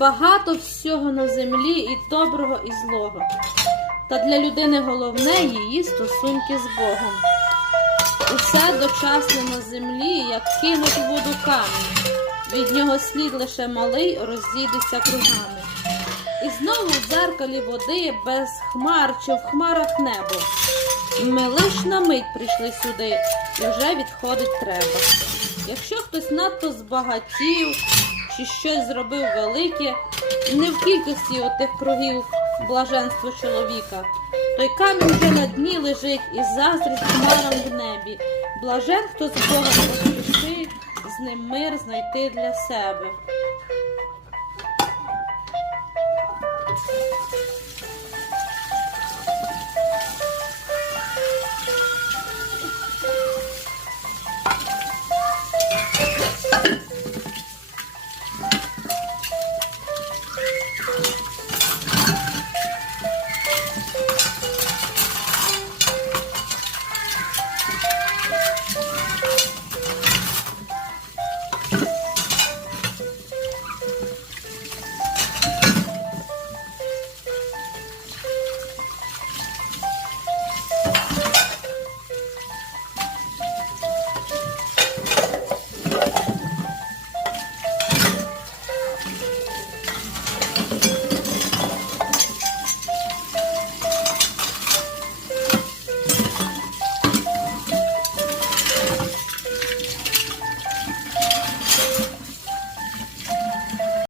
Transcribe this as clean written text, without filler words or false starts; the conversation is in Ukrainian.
багато всього на землі і доброго, і злого. Та для людини головне її стосунки з Богом. Усе дочасне на землі, як кинуть в воду камінь. Від нього слід лише малий розійдеться кругами. І знову в дзеркалі води, без хмар чи в хмарах небо. Ми лиш на мить прийшли сюди, і вже відходить треба. Якщо хтось надто збагатів, чи щось зробив велике, не в кількості отих кругів блаженство чоловіка, той камінь вже на дні лежить і заздрить хмарам в небі. Блажен, хто з Богом поспішить, з ним мир знайти для себе.